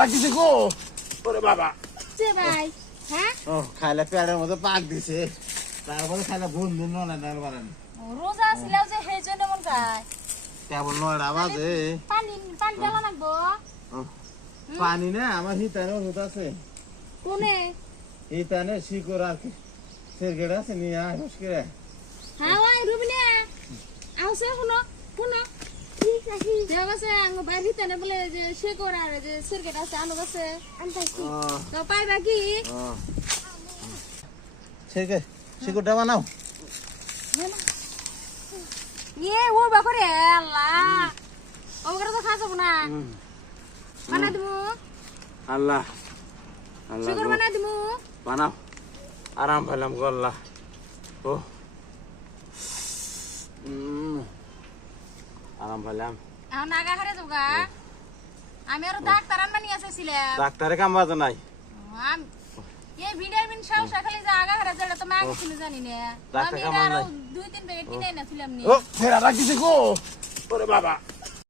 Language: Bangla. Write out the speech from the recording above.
রাখিছে গো ওরে বাবা যে ভাই হ্যাঁ ও খাইলে পেটের মধ্যে পাক দিছে তারপরে খাইলে বন্ধু নয় ডাল বাড়ান রোজা ছিলাও যে সেই জন্য মন খায় কেবল নয়টা বাজে পানি পানি জ্বালা লাগবো পানি না আমার হিতানে ওষুধ আছে কোনে হিতানে শিকড় আর কি সেরগেট আছে নিয়ে আয় মুশকিলে হ্যাঁ ওই রুবিনা আউছে শুনো শুনো দেখ আছে আঙ্গ বাইরে তেনে বলে যে সে করে আর যে সিরকেট আছে আনো আছে তো পাইবা কি সেরগে শিকড়টা বানাও ইয়ে ও বাকরে আল্লাহ ও করে তো খাসব না বানা দিমু আল্লাহ আল্লাহ শিকড় বানা দিমু বানাও আরাম পেলাম গল্লা ও আরাম পেলাম এখন আগা হারে যাবগা আমি আর ডাক্তার আনবা নিয়ে আসছিলাম ডাক্তারে কাম বাজে নাই এই ভিটামিন শাওসা খালি যে আগা হারে যেটা তো আগে ছিল জানি না ডাক্তার আমি কাম আর নাই 2-3 প্যাকেট কিনে এনেছিলাম নি ও ফেরা রাখিছে গো ওরে বাবা